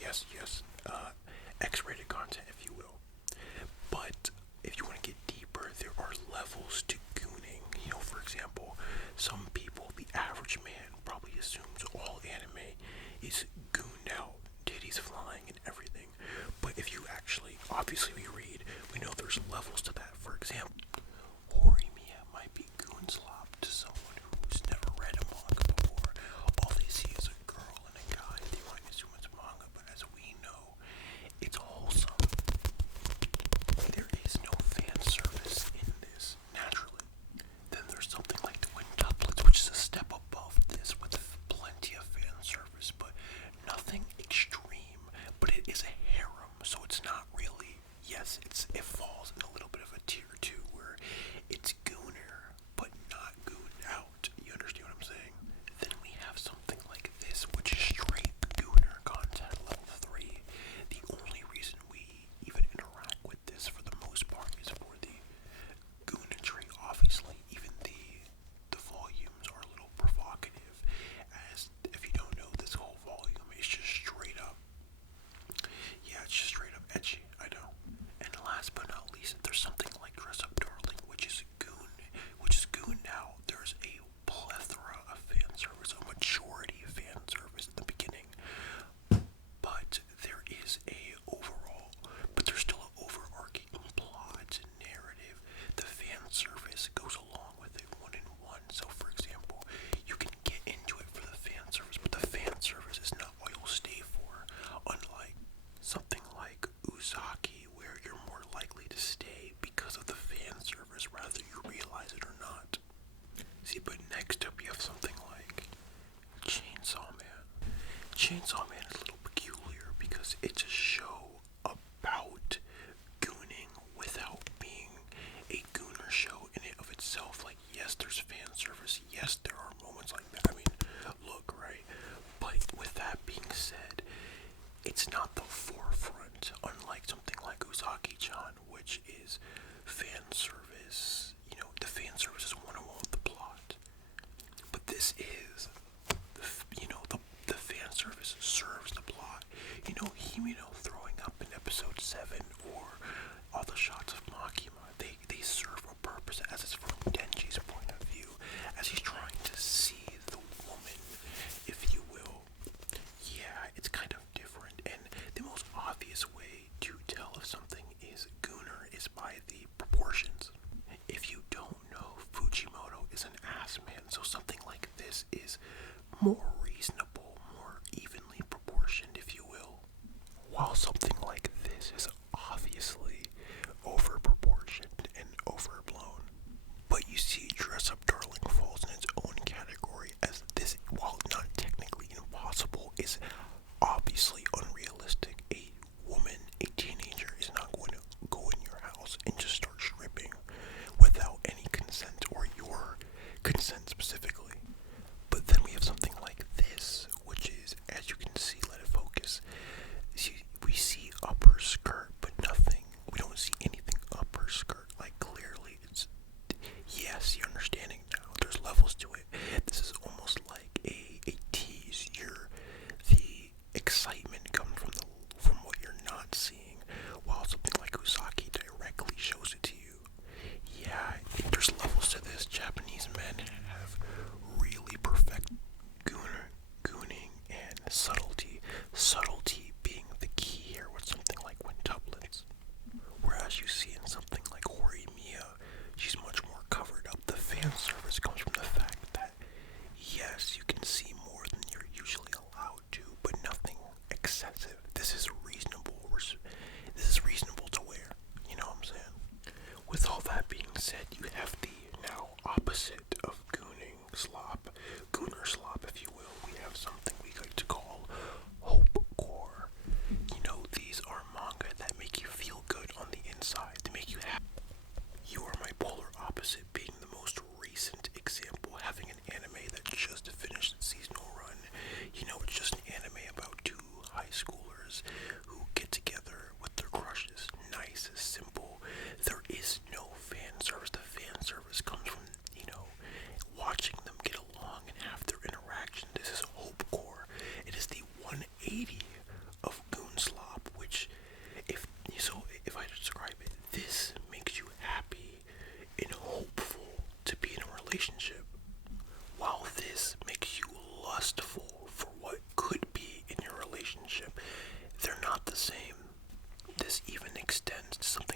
yes. X-rated content, if you will. But if you want to get deeper, there are levels to gooning. For example, some people, the average man, probably assumes all anime is gooned out, titties flying and everything. But if you actually, obviously we read, we know there's levels to that. For example, Horimiya might be goon slop to someone who's never read a manga before. All they see is a girl and a guy. They might assume it's manga, but as we know, it's wholesome. There is no fan service in this, naturally. Then there's something like the quintuplets, which is a step above this with plenty of fan service, but nothing extreme. But it is a harem, so it's not really, yes, it falls in a little bit of a tier 2 where it's gooner, but not gooned out. You understand what I'm saying? Then we have something like this, which is straight gooner content, level 3. The only reason we even interact with this for the most part is for the goonetry. Obviously, even the volumes are a little provocative, as if you don't know, this whole volume is just straight up, it's just straight up edgy, I know. And last but not least, there's something like Dress Up Darling, which is goon now. There's a plethora of fan service, a majority of fan service at the beginning, but there's still an overarching plot narrative. The fan service goes along with it one in one. So for example, you can get into it for the fan service, but the fan service is not what you'll stay for, unlike something like Uzaki, where you're more likely to stay because of the fan service, rather you realize it or not. See, but next up you have something like Chainsaw Man. Chainsaw Man is a little peculiar because it's a show about gooning without being a gooner show in and of itself. Like, yes, there's fan service. Yes, there are moments like that. I mean, look, right? But with that being said, it's not the forefront, unlike something like Uzaki-chan, which is fan service. The fan service is one-on-one with the plot. But this is, the fan service serves the plot. Himino throwing up in episode 7, or all the shots of Makima, they serve a purpose, as it's from Denji's point of view, as he's trying to see the woman, if you will. Yeah, it's kind of different, and the most obvious way to tell if something is gooner is by the proportions. If you don't know, Fujimoto is an ass man, so something like this is more reasonable, more evenly proportioned, if you will. While something like this is obviously overproportioned and overblown. But you see, Dress Up Darling falls in its own category, as this, while not technically impossible, is obviously unrealistic. A woman, a teenager, is not going to go in your house and just start stripping without any consent, or your consent specifically. But then we have something like this, which is, as you can see, let it focus. We see upper skirt, but nothing. We don't see anything upper skirt. Like, clearly, it's, yes, you're understanding now. There's levels to it. This is almost like a tease. The excitement comes from what you're not seeing, while something like Uzaki directly shows it extends to something